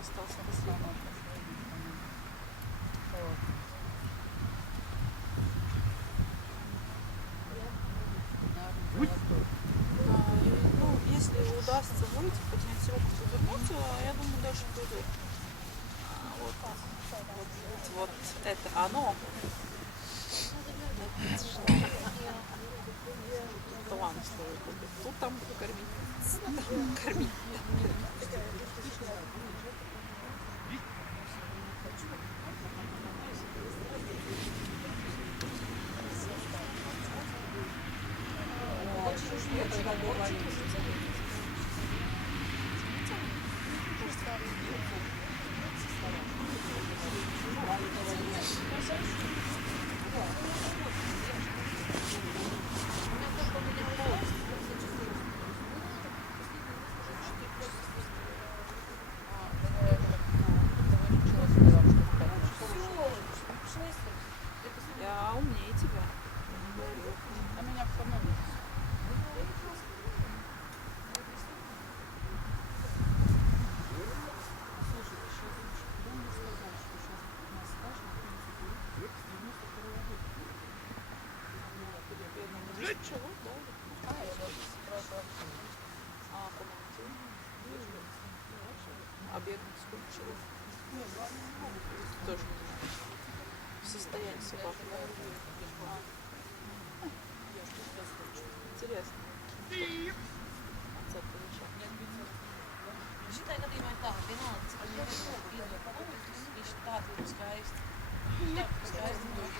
остался последний. Ну, если удастся выйти, поднять руку, повернуться, я думаю, даже будет вот это оно. Да ладно, что ли, тут там кормить. Кормить. Я умнее тебя. А меня все равно нет. Человек, да? А бегать сколько человек? Тоже не знаю. В состоянии собаки. Интересно. Отца получал. Šitai gadījumā ir tā, vienalga, cik viņi iedod palūdus, viņš tādu ir skaisti. Skaisti dodas.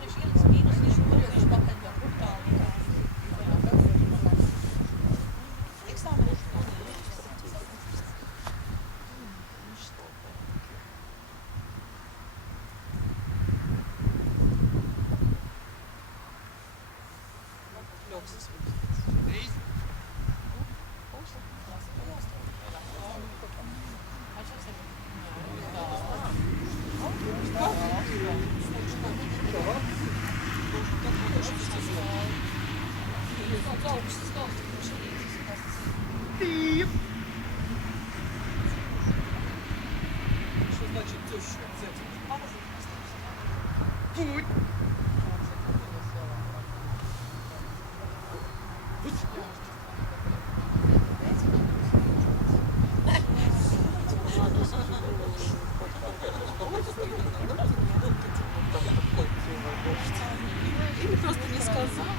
Viņš ielas kīnos, viņš pakaļ jau brutāli. Eksāmenis. Что значит теща? Путь! Или просто не сказал.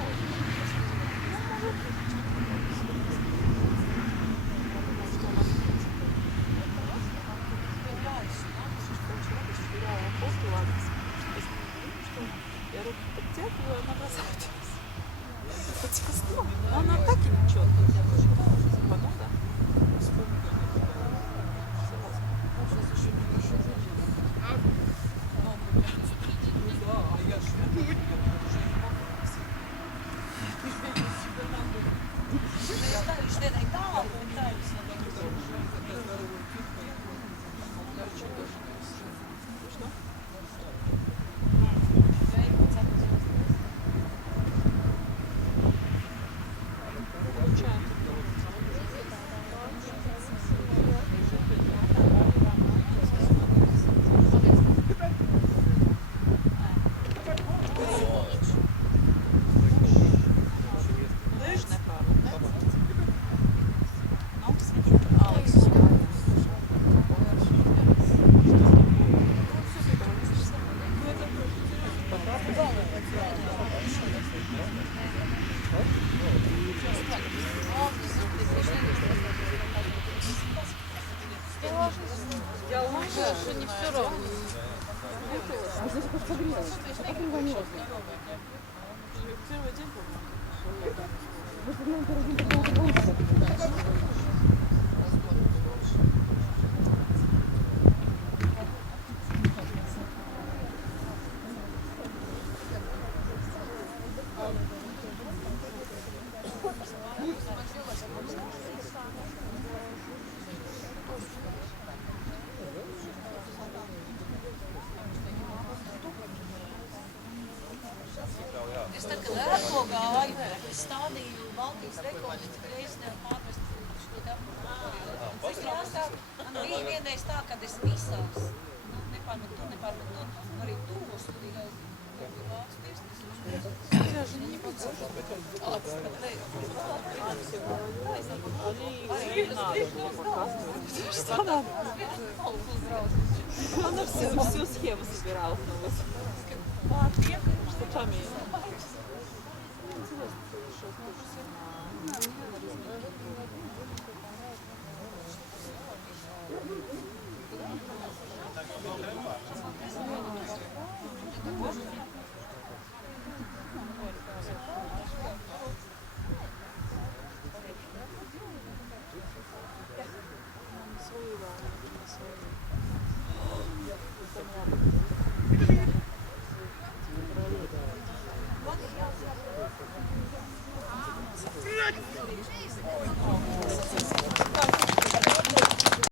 Я руку подтягиваю, она бросает. Но она так и ничего. Ну да. А я ж Viņš vienai tālu, un tā ir. Что? Я лучше, что не все равно. А здесь как согрелось. Как рванет. Первый день, по-моему. Вот, наверное, первый день такого получится. Es tad, kad ar to gāju, es stādīju Baltijas rekordu, cik reizes nevar pārvest Bija vienreiz tā, kad es visās, nepārmet to, arī tuvos studīgās vārds tiesnesis. Я же не подсажу. Что надо? Она всю схему собиралась на вас. Штучами.